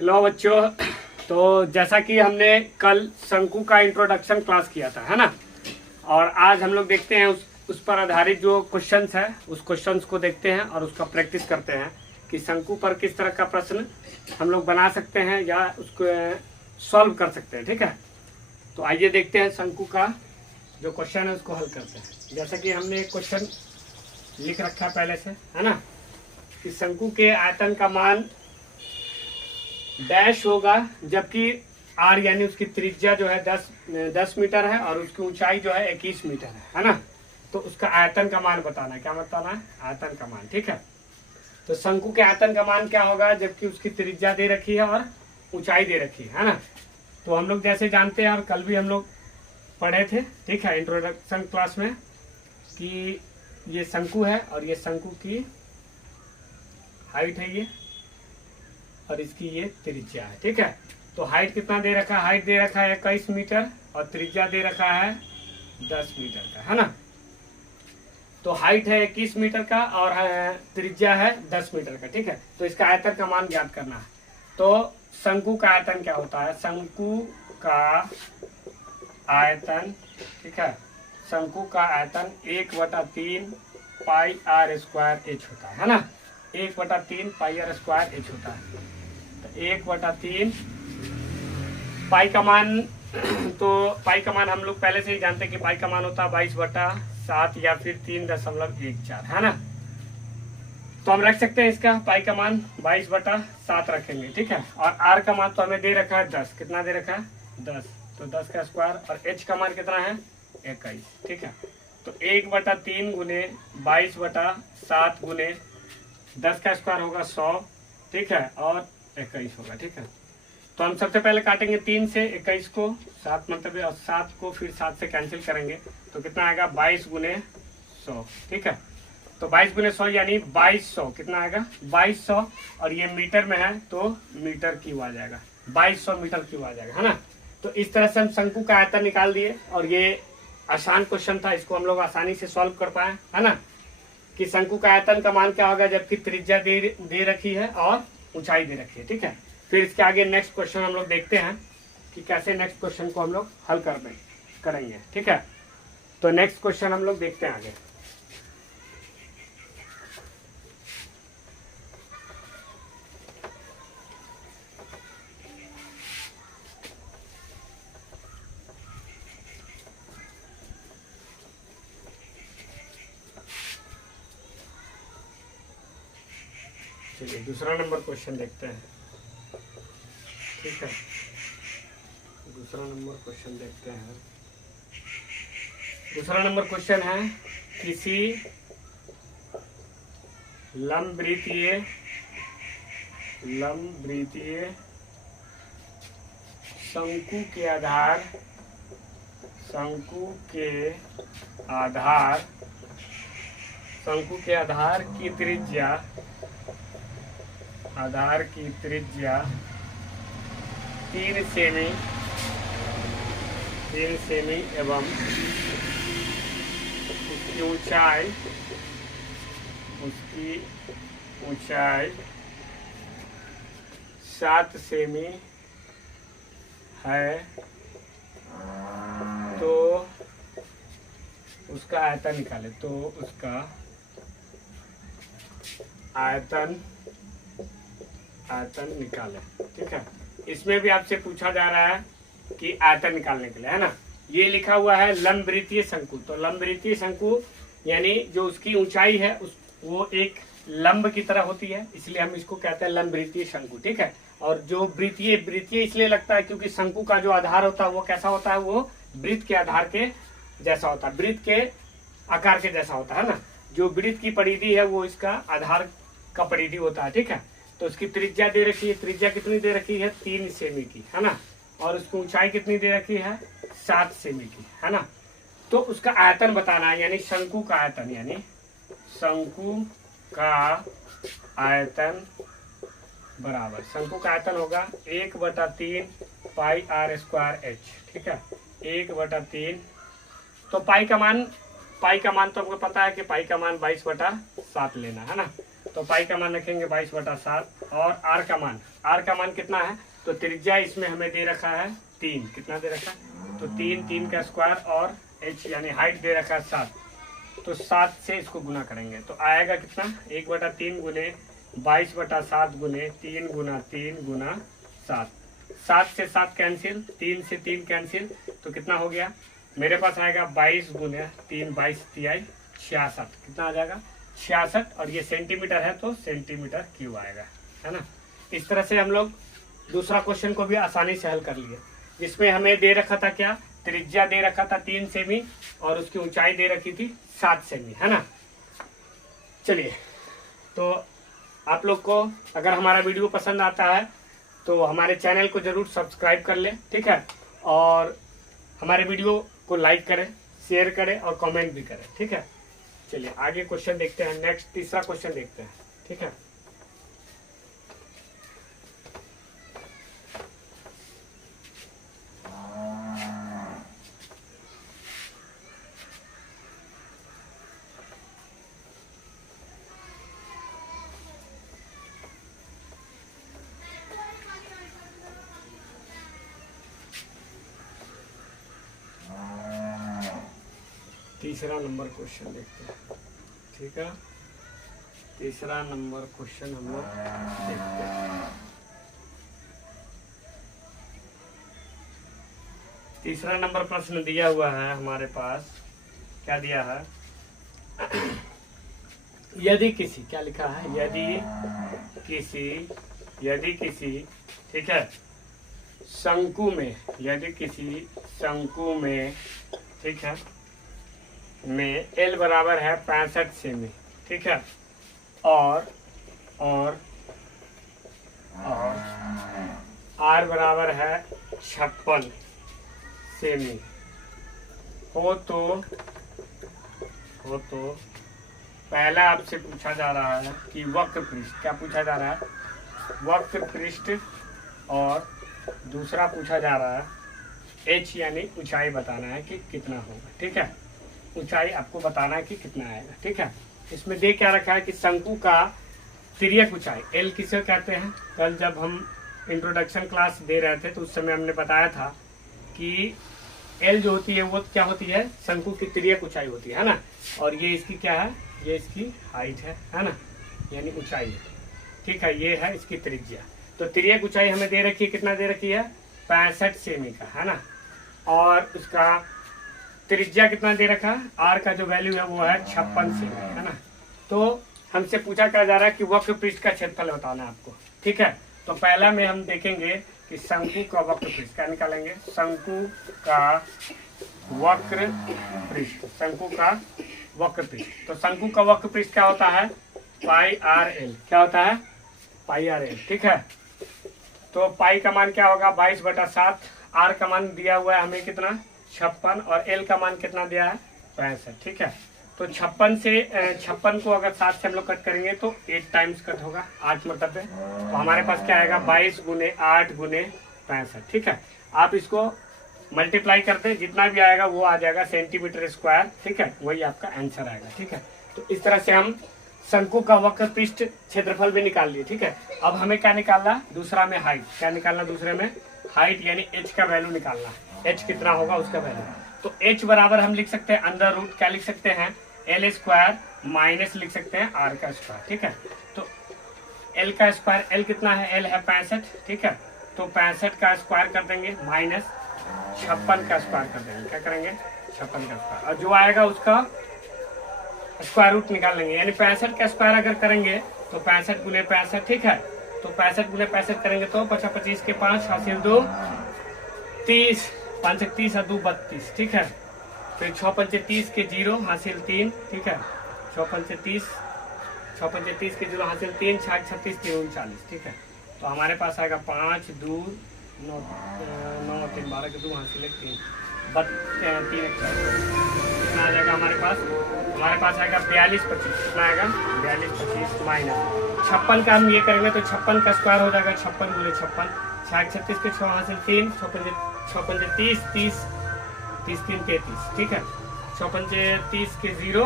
Hello बच्चों। तो जैसा कि हमने कल शंकु का इंट्रोडक्शन क्लास किया था, है ना। और आज हम लोग देखते हैं उस पर आधारित जो क्वेश्चंस है उस क्वेश्चंस को देखते हैं और उसका प्रैक्टिस करते हैं कि शंकु पर किस तरह का प्रश्न हम लोग बना सकते हैं या उसको सॉल्व कर सकते हैं। ठीक है, तो आइए देखते हैं शंकु का जो क्वेश्चन है उसको हल करते हैं। जैसा कि हमने एक क्वेश्चन लिख रखा है पहले से, है ना, कि शंकु के आयतन का मान डैश होगा जबकि आर यानी उसकी त्रिज्या जो है 10 मीटर है और उसकी ऊंचाई जो है 21 मीटर है ना। तो उसका आयतन का मान बताना है। क्या बताना है? आयतन का मान। ठीक है, तो शंकु के आयतन का मान क्या होगा जबकि उसकी त्रिज्या दे रखी है और ऊंचाई दे रखी है ना। तो हम लोग जैसे जानते हैं और कल भी हम लोग पढ़े थे, ठीक है, इंट्रोडक्शन क्लास में, कि ये शंकु है और ये शंकु की हाइट है ये और इसकी ये त्रिज्या है। ठीक है, तो हाइट कितना दे रखा है? हाइट दे रखा है 21 मीटर और त्रिज्या दे रखा है 10 मीटर का, है ना। तो हाइट है 21 मीटर का और त्रिज्या है 10 मीटर का। ठीक है, तो इसका आयतन का मान ज्ञात करना है। तो शंकु का आयतन क्या होता है? शंकु का आयतन, ठीक है, शंकु का आयतन 1/3 पाई आर स्क्वायर एच होता है ना। 1/3 पाई आर स्क्वायर एच होता है। तो 1/3 पाई का मान तो पाई का मान हम लोग पहले से ही जानते हैं कि पाई का मान होता है 22/7 या फिर 3.14, है ना। तो हम रख सकते हैं इसका पाई का मान 22/7 रखेंगे। ठीक है, और आर का मान तो हमें दे रखा है 10। कितना दे रखा है? 10। तो 10 का स्क्वायर और एच का मान कितना है? 21। ठीक है, तो 1/3 गुने 22/7 गुने 10 का स्क्वायर होगा 100। ठीक है, और 21 होगा। ठीक है, तो हम सबसे पहले काटेंगे 3 से 21 को, 7 मतलब, और 7 को फिर 7 से कैंसिल करेंगे तो कितना आएगा? 22 गुने 100। ठीक है, तो 22 गुने 100 यानी 2200। कितना आएगा? 2200। और ये मीटर में है तो मीटर क्यूब आ जाएगा, 2200 मीटर क्यूब आ जाएगा, है ना। तो इस तरह से हम शंकु का आयतन निकाल दिए और ये आसान क्वेश्चन था, इसको हम लोग आसानी से सॉल्व कर पाए, है ना, कि शंकु का आयतन का मान क्या होगा जबकि त्रिज्या दे रखी है और ऊंचाई दे रखी है। ठीक है, फिर इसके आगे नेक्स्ट क्वेश्चन हम लोग देखते हैं कि कैसे नेक्स्ट क्वेश्चन को हम लोग हल करेंगे। ठीक है, तो नेक्स्ट क्वेश्चन हम लोग देखते हैं आगे। चलिए दूसरा नंबर क्वेश्चन देखते हैं। ठीक है, दूसरा नंबर क्वेश्चन देखते हैं। दूसरा नंबर क्वेश्चन है, किसी लंबवृत्तीय शंकु के आधार की त्रिज्या 3 सेमी एवं उसकी ऊंचाई 7 सेमी है, तो उसका आयतन निकाले। तो उसका आयतन निकाले। ठीक है, इसमें भी आपसे पूछा जा रहा है कि आयतन निकालने के लिए, है ना। ये लिखा हुआ है लंबवृत्तीय शंकु। तो लंबवृत्तीय शंकु यानी जो उसकी ऊंचाई है वो एक लंब की तरह होती है, इसलिए हम इसको कहते हैं लंबवृत्तीय शंकु। ठीक है, और जो वृत्तीय इसलिए लगता है क्योंकि शंकु का जो आधार होता है वो कैसा होता है? वो वृत्त के आधार के जैसा होता है, वृत्त के आकार के जैसा होता है ना। जो वृत्त की परिधि है वो इसका आधार का परिधि होता है। ठीक है, तो उसकी त्रिज्या दे रखी है। त्रिज्या कितनी दे रखी है? 3 सेमी की, है ना। और उसकी ऊंचाई कितनी दे रखी है? 7 सेमी की, है ना। तो उसका आयतन बताना है, यानी शंकु का आयतन, यानी शंकु का आयतन बराबर, शंकु का आयतन होगा 1/3 पाई आर स्क्वायर एच। ठीक है, 1/3। तो पाई का मान तो आपको पता है कि पाई का मान 22/7 लेना है ना। तो पाई का मान रखेंगे 22/7 और आर का मान कितना है, तो त्रिज्या इसमें हमें दे रखा है 3, कितना दे रखा है, तो 3 का स्क्वायर और h यानी हाइट दे रखा है 7, तो 7 से इसको गुना करेंगे तो आएगा कितना 1/3 गुने 22/7 गुने 3 गुना 3 गुना 7, 7 से 7 कैंसिल, 3 से 3 कैंसिल, तो कितना हो गया मेरे पास आएगा 22 गुने 3 22 तिहाई 66, कितना आ जाएगा 66, और ये सेंटीमीटर है तो सेंटीमीटर क्यूब आएगा, है ना। इस तरह से हम लोग दूसरा क्वेश्चन को भी आसानी से हल कर लिए, जिसमें हमें दे रखा था क्या, त्रिज्या दे रखा था 3 सेमी और उसकी ऊंचाई दे रखी थी 7 सेमी, है ना। चलिए, तो आप लोग को अगर हमारा वीडियो पसंद आता है तो हमारे चैनल को जरूर सब्सक्राइब कर ले, ठीक है, और हमारे वीडियो को लाइक करें, शेयर करें और कमेंट भी करें, ठीक है। चलिए आगे क्वेश्चन देखते हैं, नेक्स्ट तीसरा क्वेश्चन देखते हैं, ठीक है। तीसरा नंबर क्वेश्चन देखते हैं, ठीक है। तीसरा नंबर क्वेश्चन हम लोग देखते हैं। तीसरा नंबर प्रश्न दिया हुआ है हमारे पास, क्या दिया है, यदि किसी, क्या लिखा है, यदि किसी ठीक है शंकु में, यदि किसी शंकु में, ठीक है, में L बराबर है 65 सेमी, ठीक है, और R बराबर है 56 सेमी हो तो पहला आपसे पूछा जा रहा है कि वक्र पृष्ठ, क्या पूछा जा रहा है, वक्र पृष्ठ, और दूसरा पूछा जा रहा है h यानी ऊंचाई बताना है कि कितना होगा, ठीक है, ऊंचाई आपको बताना है कि कितना आएगा, ठीक है। इसमें दे क्या रखा है कि शंकु का तिर्यक ऊंचाई L किसे कहते हैं, कल जब हम इंट्रोडक्शन क्लास दे रहे थे तो उस समय हमने बताया था कि L जो होती है वो क्या होती है, शंकु की तिर्यक ऊंचाई होती है ना, और ये इसकी क्या है, ये इसकी हाइट है ना, यानी ऊंचाई है, ठीक है, ये है इसकी त्रिज्या। तो तिर्यक ऊंचाई हमें दे रखी है, कितना दे रखी है 65 सेमी का, है ना, और उसका त्रिज्या कितना दे रखा है, R का जो वैल्यू है वो है 56 सेमी, है ना। तो हमसे पूछा क्या जा रहा है कि वक्र पृष्ठ का क्षेत्रफल बताना है आपको, ठीक है। तो पहला में हम देखेंगे कि शंकु का वक्र पृष्ठ, क्या निकालेंगे, शंकु का वक्र पृष्ठ, शंकु का वक्र पृष्ठ। तो शंकु का वक्र पृष्ठ क्या होता है, पाई आर एल, क्या होता है, पाई आर एल, ठीक है। तो पाई का मान क्या होगा 22/7, R का मान दिया हुआ है हमें कितना 56, और L का मान कितना दिया है 65, ठीक है। तो 56 को अगर 7 से हम लोग कट करेंगे तो 8 टाइम्स कट होगा, 8 मतलब है, तो हमारे पास क्या आएगा 22 गुने 8 गुने 65, ठीक है। आप इसको मल्टीप्लाई करते जितना भी आएगा वो आ जाएगा सेंटीमीटर स्क्वायर, ठीक है, वही आपका आंसर आएगा, ठीक है। तो इस तरह से हम शंकु का वक्र पृष्ठ क्षेत्रफल भी निकाल लिए, ठीक है। अब हमें क्या निकालना, दूसरा में हाइट, क्या निकालना, दूसरे में हाइट यानी h का वैल्यू निकालना, h कितना होगा उसका वैल्यू। तो h बराबर हम लिख सकते हैं अंडर रूट, क्या लिख सकते हैं L स्क्वायर माइनस लिख सकते हैं R का स्क्वायर, ठीक है। तो L का स्क्वायर, L कितना है, L है 65, ठीक है, तो 65 का स्क्वायर कर देंगे माइनस 56 का स्क्वायर कर देंगे, क्या करेंगे 56 का स्क्वायर, और जो आएगा उसका स्क्वायर रूट निकाल लेंगे, यानी 65 का स्क्वायर अगर करेंगे तो 65 गुने 65, ठीक है। तो 65 गुने 65 करेंगे तो 25 के 5 हासिल 2 30, 5 30 और 2 32, ठीक है। फिर 6 5 30 के 0 हासिल 3, ठीक है, 6 5 30 के 0 हासिल 3, 6 36 3 39, ठीक है। तो हमारे पास आएगा 5 2 9 9 3 12 के 2 हासिल 3 3 कितना आ जाएगा हमारे पास आएगा 42 25, कितना आएगा 42 25 माइनस 56 का हम ये करेंगे तो 56 का स्क्वायर हो जाएगा 56 गुने 56, 6 36 के 6 हासिल 3, 6 5 30 30 30 3 33, ठीक है, 6 5 30 के 0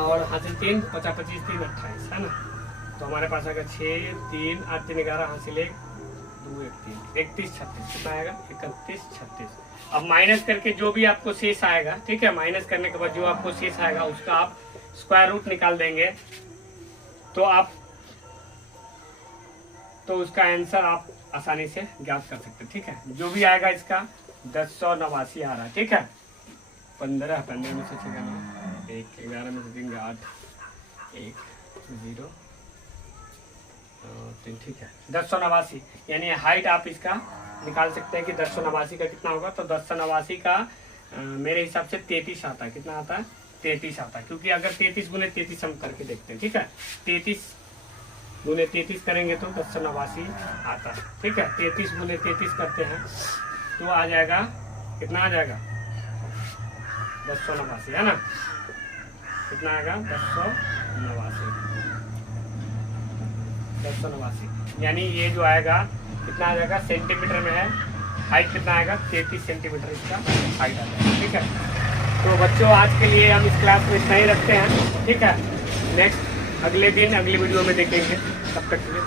और हासिल 3, 50 25 3 28, है ना। तो हमारे पास आएगा 6 3 8 3 11 हासिल 1 2 1 3 31 36 कितना आएगा 31 36। अब माइनस करके जो भी आपको शेष आएगा, ठीक है, माइनस करने के बाद जो आपको शेष आएगा उसका आप स्क्वायर रूट निकाल देंगे तो उसका आंसर आप आसानी से ज्ञात कर सकते हैं। ठीक है, जो भी आएगा इसका 1089 आ रहा है। ठीक है, 15 में से 6 1 11 में से 3 8 1 0 3। ठीक है, 1089 यानी हाइट आप इसका निकाल सकते हैं कि 1089 का कितना होगा। तो 1089 का मेरे हिसाब से 33 आता है। कितना आता है 33 आता है, क्योंकि अगर 33 गुने 33 हम करके देखते हैं। ठीक है, 33 गुने 33 करेंगे तो 1089 आता है। ठीक है, 33 गुने 33 करते हैं तो आ जाएगा कितना आ जाएगा 1089 है ना। कितना आएगा 1089 यानी ये जो आएगा कितना आ जाएगा सेंटीमीटर में है। हाइट कितना आएगा 33 सेंटीमीटर इसका हाइट आ जाएगा। ठीक है, तो बच्चों आज के लिए हम इस क्लास में इतना ही रखते हैं। ठीक है, नेक्स्ट अगले दिन अगली वीडियो में देखेंगे। तब तक के लिए